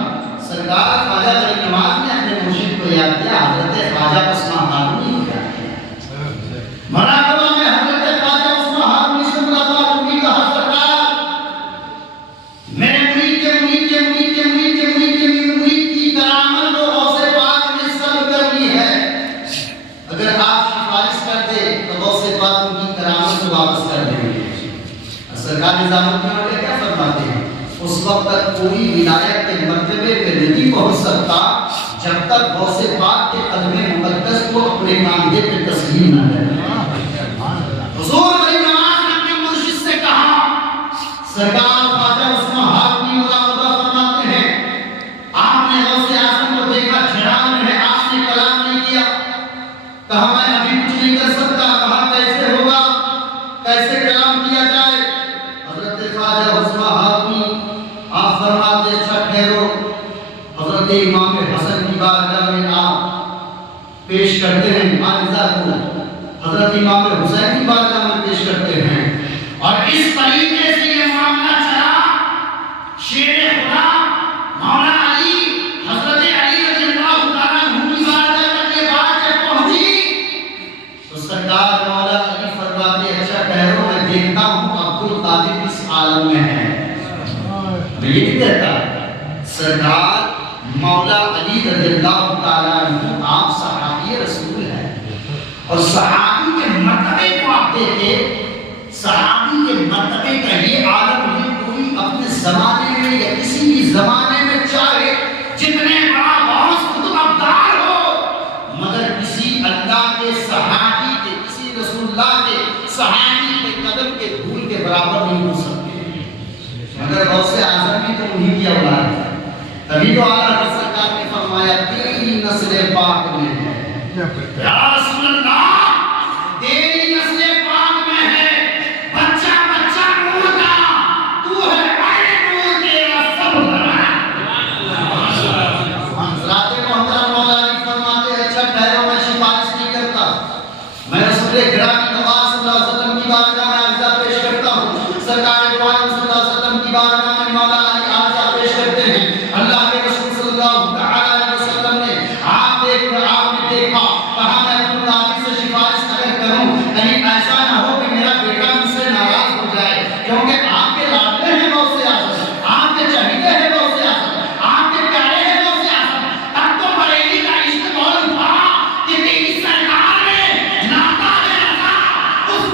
سرکار خواجہ غریب نواز نے اپنے مرشد کو یاد کیا، حضرت خواجہ عثمان ہارونی کو یاد کیا۔ مراقبہ میں حضرت خواجہ عثمان ہارونی سے ملاقات ہوئی، کہا سرکار میرے مرید کے مرید کے مرید کے مرید کے مرید کے مرید کی کرامت کو غوث پاک نے سب کر لی ہے، اگر آپ سفارش کر دے تو غوث پاک ان کی کرامت کو واپس کر دیں گے۔ سرکار نظامت میں کیا فرماتے ہیں؟ اس وقت تک کوئی ولایت کے مرتبے پہ نہیں پہنچ سکتا جب تک غوث پاک کے قدم مقدس کو اپنے کاندھے پہ تسلیم نہ کرے۔ حضور غریب نواز نے اپنے مرشد سے کہا، سرکار خواجہ عثمان ہارونی مراقبہ فرماتے ہیں آپ نے غوث اعظم کو دیکھا جلال میں ہے، آپ نے کلام نہیں کیا، کہا میں ابھی کچھ نہیں کر سکتا، کہا کیسے ہوگا، کیسے کلام کیا جائے؟ حضرت خواجہ عثمان ہارونی آپ فرماتے اچھا ٹھہرو، حضرت امام حسن کی بارگاہ میں آپ پیش کرتے ہیں معجزہ کو، حضرت امام حسین کی بارگاہ میں پیش کرتے ہیں، اور اس طریقے سے یہ معاملہ چلا۔ شیر خدا مولا علی حضرت علی رضی اللہ تعالیٰ عنہ کی بارگاہ تک یہ بات جب پہنچی تو سرکار مولا علی فرماتے اچھا ٹھہرو، میں دیکھتا ہوں عبد القادر کس عالم میں ہے۔ میں یہ نہیں کہتا، سرکار مولا علی رضی اللہ تعالیٰ عنہ آپ صحابی رسول ہیں، اور صحابی کے مرتبے کو آپ دیکھیں، صحابی کے مرتبے کا یہ عالم ہے، کوئی اپنے زمانے میں یا کسی بھی زمانے میں چاہے جتنے بڑا غوث قطب ابدال ہو، مگر کسی اللہ کے صحابی کے، کسی رسول اللہ کے صحابی کے قدم کے دھول کے برابر نہیں ہو سکتے، مگر غوث اعظم بھی تو انہی کی اولاد ہے۔ تبھی تو اعلیٰ حضرت سرکار نے فرمایا تیری نسل پاک میں ہے، یا رسول اللہ تیری نسل پاک میں ہے، بچہ بچہ نور کا، تو ہے اے نور تیرا سب بنا۔ حضرات محترم مولا علی فرماتے ہیں اچھا ٹھہرو، میں سفارش نہیں کرتا، میں رسول گرامی نواز صلی اللہ علیہ وسلم کی بارگاہ میں عرضہ پیش کرتا ہوں، سرکار دو عالم صلی اللہ علیہ وسلم کی بارگاہ میں مولا علی عرضہ پیش کرتے ہیں، اللہ کے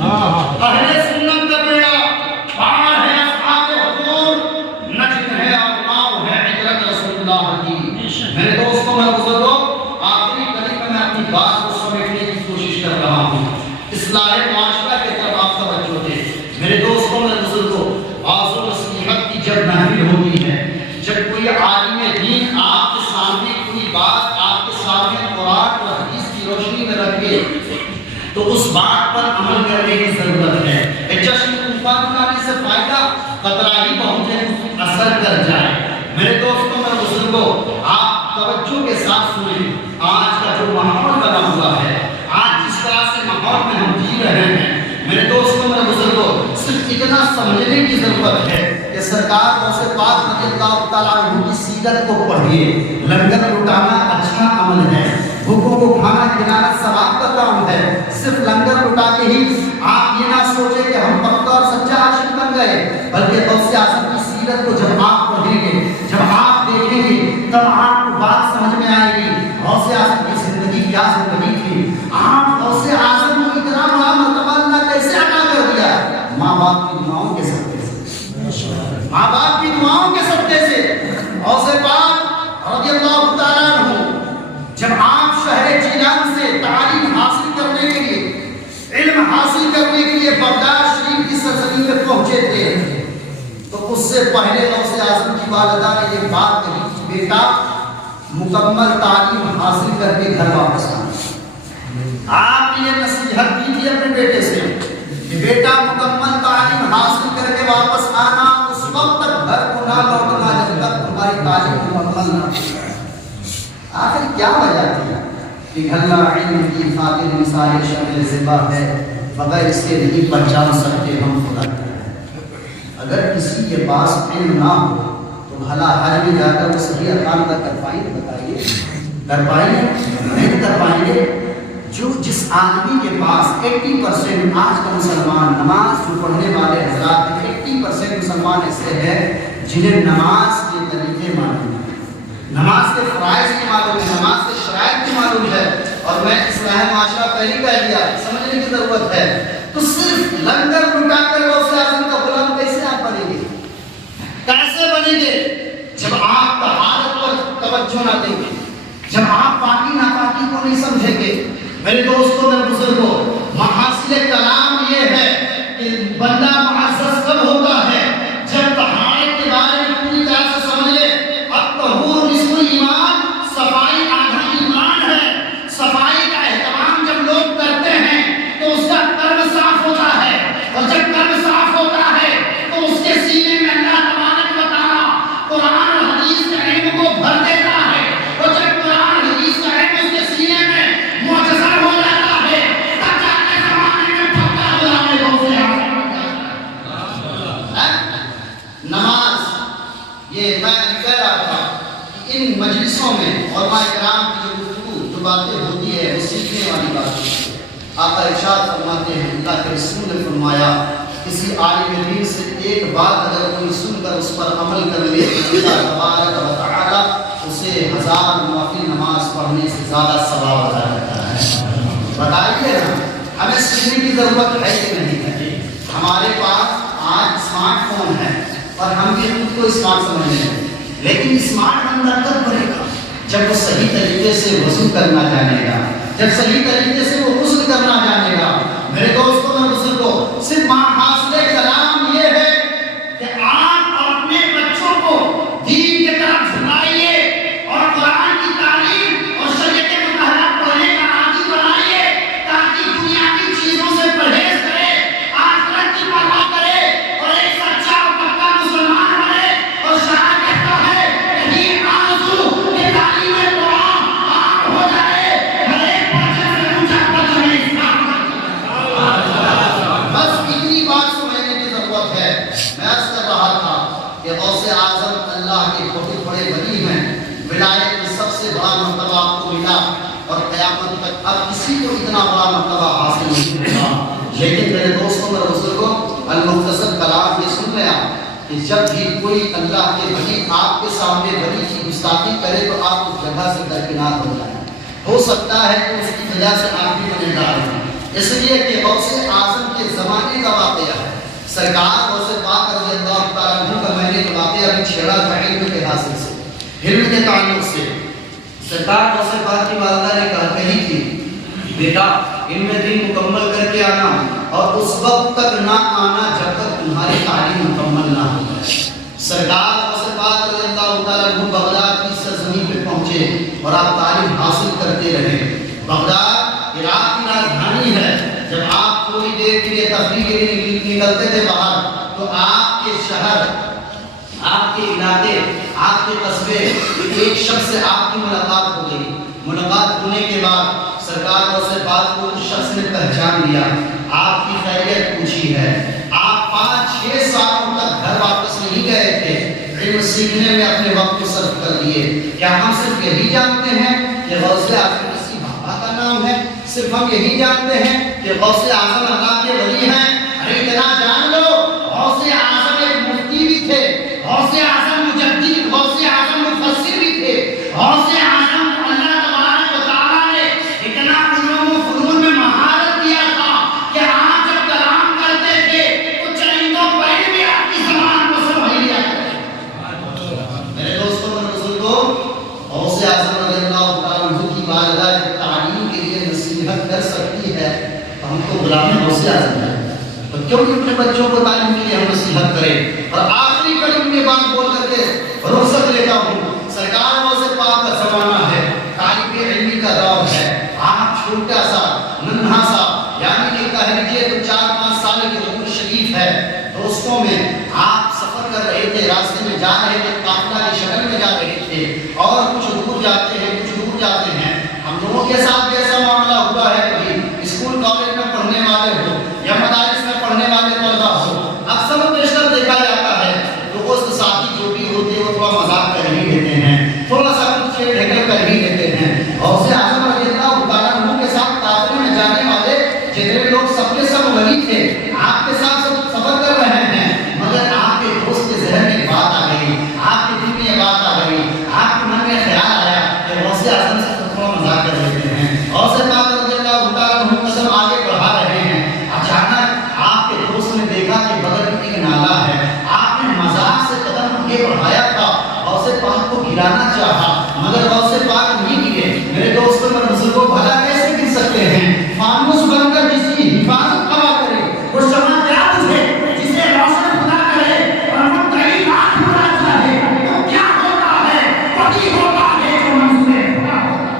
اہل سنت کا بیڑا پار ہے اصحاب حضور، نجم ہے اور ناؤ ہے ہجرت رسول اللہ کی۔ میرے دوستوں میں بزرگوں، آخری کلمہ میں اپنی بات کو سمیٹنے کی کوشش کر رہا ہوں۔ اصلاح معاشرہ کے طرف آپ توجہ دیں۔ میرے دوستوں میں بزرگوں، واعظ و نصیحت کی جب محفل ہوتی ہے، جب کوئی عالم دین آپ کے سامنے کوئی بات آپ کے سامنے قرآن اور حدیث کی روشنی میں رکھے تو اس بات پر عمل کرنے کی ضرورت ہے۔ ایک جشن طوفان منانے سے فائدہ قطرہ ہی پہنچے اثر کر جائے۔ میرے دوستوں میں بزرگوں، آپ توجہ کے ساتھ سنیں۔ آج کا جو ماحول بنا ہوا ہے، آج جس طرح سے ماحول میں ہم جی رہے ہیں، میرے دوستوں میں بزرگوں، صرف اتنا سمجھنے کی ضرورت ہے کہ سرکار غوث پاک رضی اللہ تعالیٰ عنہ کی سیرت کو پڑھیے۔ لنگر لٹانا اچھا عمل ہے، بھوکوں کو کھانا کھلانا ثواب کا کام ہے۔ صرف لنگر لٹا کے ہی آپ یہ نہ سوچیں کہ ہم پکا اور سچا عاشق بن گئے، بلکہ غوث اعظم کی سیرت کو جب آپ پڑھیں گے، جب آپ دیکھیں گے، تب آپ کو بات سمجھ میں آئے گی غوث اعظم کی زندگی کیا زندگی تھی۔ آپ غوث اعظم کو اتنا بڑا مرتبہ اللہ کیسے عطا کر دیا؟ ماں باپ کی دعاؤں کے صدقے سے، ماں باپ کی دعاؤں کے صدقے سے۔ غوث پاک رضی اللہ تعالیٰ عنہ جب آپ شہر جیلان سے تعلیم حاصل کرنے کے لیے، علم حاصل کرنے کے لیے بغداد شریف کی سرزمین میں پہنچے تھے، تو اس سے پہلے غوث اعظم کی والدہ نے یہ بات کہی کہ بیٹا مکمل تعلیم حاصل کر کے گھر واپس آنا۔ آپ نے یہ نصیحت کی تھی اپنے بیٹے سے کہ بیٹا مکمل تعلیم حاصل کر کے واپس آنا، اس وقت تک گھر کو نہ لوٹنا جب تک تمہاری تعلیم مکمل نہ ہو۔ آخر کیا وجہ تھی کہ گھلا علم کی خاطر مثال شمل زبا ہے، مگر اس کے نہیں پہچان سکتے ہم خدا کو۔ اگر کسی کے پاس علم نہ ہو تو بھلا حج میں جا کر وہ صحیح احکام کا کر پائیں گے؟ بتائیے، کر پائیں گے؟ نہیں کر پائیں گے۔ جو جس آدمی کے پاس 80% آج کا مسلمان نماز جو پڑھنے والے حضرات 80% مسلمان ایسے ہیں جنہیں نماز کے طریقے معلوم ہیں، نماز کے فرائض کی معلوم ہے، نماز کے شرائط کی معلوم ہے، اور میں اصلاح معاشرہ پہلی کہہ دیا، سمجھنے کی ضرورت ہے۔ تو صرف لنگر لٹا کر غوث اعظم کا غلام کیسے آپ بنیں گے؟ کیسے بنیں گے جب آپ طہارت پر توجہ نہ دیں گے، جب آپ پاکی ناپاکی کو نہیں سمجھیں گے؟ میرے دوستوں میں بزرگوں، محاصل کلام یہ ہے کہ بندہ معزز کب ہوتا ہے؟ جب طہارت کے بارے میں پوری طرح سے سمجھ لے۔ الطہور نصف ایمان، صفائی آدھا ایمان ہے۔ صفائی کا اہتمام جب لوگ کرتے ہیں تو اس کا قلب صاف ہوتا ہے، اور جب قلب صاف ہوتا ہے تو اس کے سینے میں اللہ تبارک و تعالیٰ قرآن اور حدیث کے علم کو بھر دیتا ہے، اور جب قرآن اور حدیث کا علم اس کے سینے میں معجزہ ہو جاتا ہے، تب جا کے زمانے میں پکا غلام غوث اعظم بن جاتا ہے۔ نماز، یہ میں کہہ رہا تھا کہ ان مجلسوں میں علماء کرام کی جو گفتگو جو باتیں ہوتی ہے وہ سیکھنے والی بات ہوتی ہے۔ آقا ارشاد فرماتے ہیں، اللہ کے رسول نے فرمایا کسی عالم دین سے ایک بات اگر کوئی سن کر اس پر عمل کر لے تو اللہ تبارک و تعالیٰ اسے 1000 نوافل نماز پڑھنے سے زیادہ ثواب عطا کرتا ہے۔ بتائیے نا، ہمیں سیکھنے کی ضرورت ہے کہ نہیں ہے؟ ہمارے پاس آج اسمارٹ فون ہے اور ہم بھی خود کو اسمارٹ سمجھتے ہیں، لیکن اسمارٹ بندہ کب بنے گا؟ جب وہ صحیح طریقے سے وضو کرنا جانے گا، جب صحیح طریقے سے وہ غسل کرنا جانے گا۔ میرے دوستوں اور بزرگوں، صرف محاصل کلام یہ ہے کہ آپ اپنے بچوں کو دین کی طرف جھکائیے اور قرآن کی تعلیم اور شریعت مطہرہ پڑھنے کا عادی بنائیے، تاکہ دنیا کی چیزوں سے پرہیز کرے، آخرت کی پرواہ کرے، اور ایک سچا اور پکا مسلمان بنے۔ اور شاعر کہتا ہے کہ یہ آرزو کہ تعلیم قرآن عام ہو جائے، ہر ایک پرچے سے اونچا پرچم اسلام۔ بس اتنی بات سمجھنے کی ضرورت ہے۔ میں عرض کر رہا تھا کہ غوث اعظم اللہ کے بہت بڑے ولی ہیں، ولایت میں سب سے بڑا مرتبہ آپ کو ملا، اور قیامت تک اب کسی کو اتنا بڑا مرتبہ حاصل نہیں ہوگا۔ لیکن میرے دوستوں اور بزرگوں، المختصر کلام یہ سن لیا کہ جب بھی کوئی اللہ کے ولی آپ کے سامنے ولی کی گستاخی کرے تو آپ اس جگہ سے درکنار ہو جائیں۔ ہو سکتا ہے کہ اس کی وجہ سے آپ بھی گنہگار ہیں، اس لیے کہ غوث اعظم کے زمانے کا واقعہ ہے. سرکار غوث پاک رضی اللہ تعالیٰ عنہ کا میں نے ایک واقعہ بھی چھیڑا تھا علم کے حاصل سے، علم کے تعلق سے. سرکار غوث پاک کی والدہ نے کہی تھی بیٹا علم دین مکمل کر کے آنا اور اس وقت تک نہ آنا جب تک تمہاری تعلیم مکمل نہ ہو جائے. سرکار غوث پاک رضی اللہ تعالیٰ عنہ بغداد کی سرزمین پہ پہنچے اور آپ تعلیم حاصل کرتے رہے. بغداد عراق کی راجدھانی ہے. جب آپ تھوڑی دیر کے لیے تفریح کے لیے نکلتے تھے باہر تو آپ کے شہر، آپ کے علاقے، آپ کے قصبے ایک شخص سے آپ کی ملاقات ہو گئی. ملاقات ہونے کے بعد سرکار غوث پاک کو اس شخص نے پہچان لیا، آپ کی خیریت پوچھی ہے. آپ 5-6 سالوں تک گھر واپس نہیں گئے تھے، علم سیکھنے میں اپنے وقت کو صرف کر دیے. کیا ہم صرف یہی جانتے ہیں کہ غوث اعظم کسی بابا کا نام ہے؟ صرف ہم یہی جانتے ہیں کہ غوث اعظم اللہ کے ولی ہیں؟ ارے اتنا جان لو، غوث اعظم ایک مفتی بھی تھے، غوث اعظم مجدد، غوث اعظم مفسر بھی تھے. غوث اعظم اللہ تبارک و تعالیٰ نے اتنا علوم و فنون میں مہارت دیا تھا کہ آپ جب کلام کرتے تھے تو چرندوں پرندے بھی آپ کی زبان کو سمجھ لیا کرتے. میرے دوستوں اور بزرگوں، غوث اعظم رضی اللہ تعالیٰ عنہ کی والدہ تعلیم کے لیے نصیحت کر سکتی ہے تو ہم کو غلام غوث اعظم ہے. کیوں کہ اپنے بچوں کو تعلیم کے لیے ہم نصیحت کریں. اور آخری کڑی میں بات بول کر کے رخصت لیتا ہوں. سرکار غوث پاک کا زمانہ ہے، طالب علمی کا دور ہے. آپ چھوٹا سا ننھا سا یعنی کہ کہہ لیجیے تو 4-5 سال کی عمر شریف ہے. دوستوں میں آپ سفر کر رہے تھے، راستے میں جا رہے تھے، قافلہ کی شکل میں جا رہے تھے اور کچھ دور جاتے ہیں، کچھ دور جاتے ہیں. ہم لوگوں کے ساتھ بھی ایسا معاملہ ہوا ہے، کبھی اسکول کالج میں پڑھنے والے ہو یا مدارس میں پڑھنے والے طلبا ہو، اکثر و بیشتر دیکھا جاتا ہے دوست ساتھی جو بھی ہوتے ہیں وہ تھوڑا مذاق کر ہی لیتے ہیں، تھوڑا سا کچھ چھیڑ ڈھکل کر ہی لیتے ہیں. غوث اعظم رضی اللہ تعالیٰ عنہ کے ساتھ قافلے میں جانے والے جتنے لوگ سب کے سب ولی تھے، آپ کے ساتھ سفر کر رہے ہیں، مگر آپ کے دوست کے ذہن میں بات آ گئی، آپ کے دل میں یہ بات آ گئی، آپ کے من میں خیال آیا کہ غوث اعظم سے تھوڑا مذاق کر لیتے ہیں. غوث پاک رضی اللہ تعالیٰ عنہ قدم آگے بڑھا رہے ہیں. اچانک آپ کے دوست نے دیکھا کہ بغل میں ایک نالا ہے. آپ نے مذاق سے قدم آگے بڑھایا تھا، غوث پاک کو گرانا چاہا مگر غوث پاک نہیں گرے. میرے دوستوں اور بزرگوں، بھلا کیسے گر سکتے ہیں؟ فانوس بن کر جس کی حفاظت کرا کرے وہ شمع کیا تجھے جسے روشن خدا کرے اور متقی رات برا چاہے تو کیا ہوتا ہے؟ وہی ہوتا ہے جو منصور خدا ہوتا.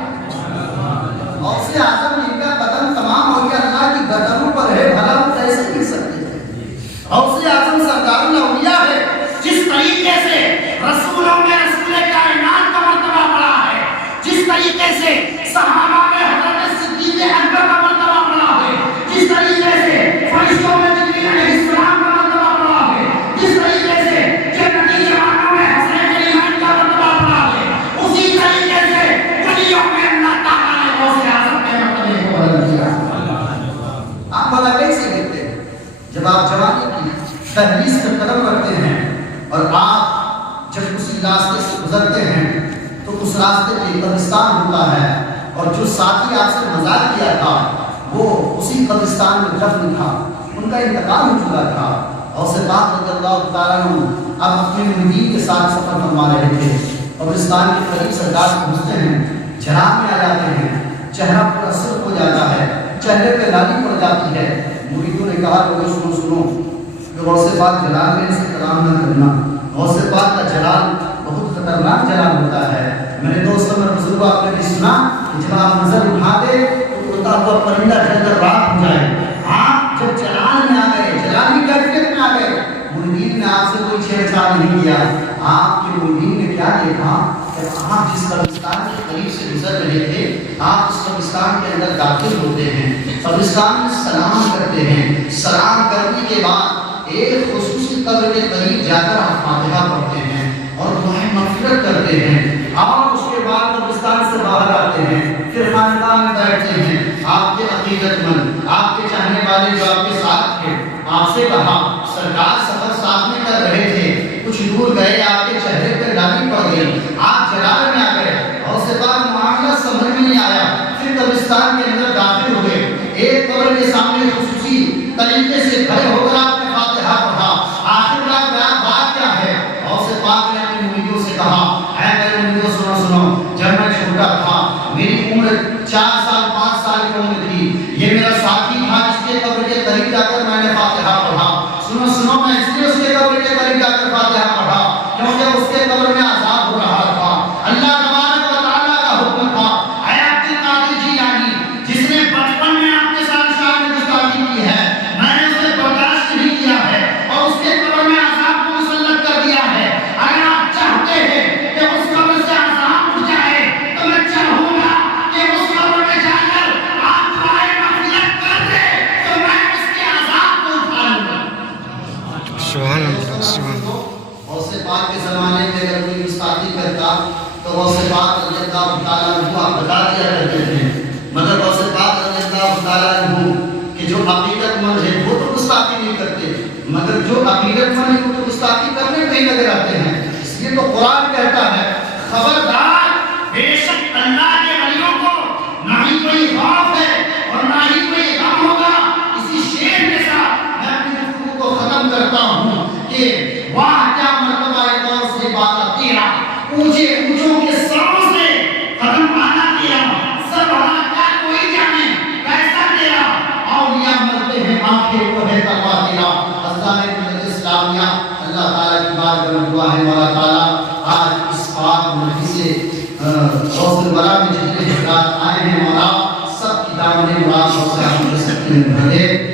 غوث اعظم ان کا قدم تمام ہو گیا، اللہ کی گردنوں پر ہے، بھلا وہ کیسے گر سکتے ہیں؟ غوث اعظم سرکار الاولیاء ہے. جس طریقے سے رسولوں میں رسول کائنات کا مرتبہ بڑا ہے، جس طریقے سے صحابہ میں حضرت صدیق اکبر کا مرتبہ بڑا ہے، جس طریقے سے فرشتوں میں جبریل علیہ السلام کا مرتبہ بڑا ہے، جس طریقے سے جنتی جوانوں میں حسین علیمان کا مرتبہ بڑا ہے، اسی طریقے سے ولیوں میں اللہ تعالیٰ نے غوث اعظم کے مرتبے کو بلند کیا. آپ بھلا کیسے دیکھتے ہیں؟ جب آپ جوانی کی تحریس پر قدم رکھتے ہیں اور آپ جب اسی راستے سے گزرتے ہیں تو اس راستے پہ قبرستان ہوتا ہے اور جو ساتھی آپ سے مذاق کیا تھا وہ اسی قبرستان میں دفن تھا، ان کا انتقال ہو چکا تھا. غوث پاک رضی اللہ تعالیٰ عنہ اب اپنے مریدین کے ساتھ سفر فرما رہے تھے. قبرستان کے قریب سرکار پہنچتے ہیں، جھرام میں آ جاتے ہیں، چہرہ پورا سرخ ہو جاتا ہے، چہرے پہ لالی پڑ جاتی ہے. مریدوں نے کہا لوگوں سنو سنو کہ غوث پاک جلال میں سے کلام نہ کرنا، غوث پاک کا جلال بہت خطرناک جلال ہوتا ہے. میرے دوستوں اور بزرگوں، آپ نے بھی سنا کہ جب آپ نظر اٹھا دے تو اڑتا ہوا پرندہ ڈر کر رات ہو جائے. آپ جب جلال میں آ گئے، جلالی کیفیت میں آ گئے، مریدین نے آپ سے کوئی چھیڑ چھاڑ نہیں کیا. آپ کے مریدین نے کیا دیکھا کہ آپ جس قبرستان کے قریب سے گزر رہے تھے، آپ اس قبرستان کے اندر داخل ہوتے ہیں، قبرستان میں سلام کرتے ہیں. سلام کرنے کے بعد ایک خصوصی قبر کے قریب جا کر آپ فاتحہ پڑھتے ہیں اور دعائیں مغفرت کرتے ہیں اور اس کے بعد قبرستان سے باہر آتے ہیں، پھر خاندان میں بیٹھتے ہیں. آپ کے عقیدت مند، آپ کے چاہنے والے جو آپ کے ساتھ تھے، آپ سے کہا سرکار سفر ساتھ میں کر رہے تھے، کچھ دور گئے، آپ کے چہرے پر لالی پڑ گئی، آپ جلال میں آ گئے اور اس کے بعد معاملہ سمجھ میں نہیں آیا. پھر قبرستان کے اندر داخل ہوئے، ایک قبر کے سے کھڑے ہو کر آپ نے فاتحہ پڑھا. آخر بات کیا ہے؟ غوث پاک نے اپنے مریدوں سے کہا اے میرے مریدوں سنو جب میں چھوٹا تھا میری عمر 4 سال 5 سال کی عمر تھی, یہ میرا ساتھی تھا جس کے قبر کے قریب جا کر میں نے فاتحہ پڑھا. سنو میں اس لیے اس کے قبر کے قریب جا کر فاتحہ پڑھا کیونکہ اس کے قبر میں عذاب ہو رہا تھا. اللہ تبارک و تعالیٰ کا حکم تھا اے عبد القادر جیلانی جس نے بچپن میں آپ کے ساتھ شان گستاخی کی ہے میں نے اسے برداشت نہیں کیا ہے اور اس کے قبر میں عذاب کو مسلط کر دیا ہے. اگر آپ چاہتے ہیں کہ اس قبر سے عذاب اٹھ جائے تو میں چاہوں گا کہ اس قبر میں جا کر آپ دعائے مغفرت کر دیں تو میں اس کے عذاب کو اٹھا لوں گا. سبحان اللہ سبحان اللہ. غوث پاک کے زمانے میں اگر کوئی گستاخی کرتا تو غوث پاک رضی اللہ تعالیٰ عنہ بتا دیا کرتے تھے. مگر غوث پاک رضی اللہ تعالیٰ عنہ کہ جو حقیقت مند ہے وہ تو گستاخی نہیں کرتے, مگر جو حقیقت مند ہے وہ تو گستاخی کرنے میں نظر آتے ہیں. اس لیے تو قرآن کہتا ہے خبردار بے شک اللہ کے ولیوں کو نہ ہی کوئی خوف ہے اور نہ ہی کوئی غم ہوگا. اسی شعر کے ساتھ میں اپنی گفتگو کو ختم کرتا ہوں کہ واہ کیا مرتبہ ہے کون سے بالا تیرا, اونچے اونچوں کے سروں سے قدم پانا تیرا, سر بڑھا کیا کوئی جانے کیسا تیرا, اولیاء مرتے ہیں آنکھیں وہ ہے تقویٰ تیرا. اسلام ملت اسلامیہ اللہ تعالیٰ کی بات میں دعا ہے مولا تعالیٰ آج اس پاک مجلس سے غوث الورا میں جتنے حضرات آئے ہیں مولا سب کی دامن مراد سے ہم سب کی بھر دے.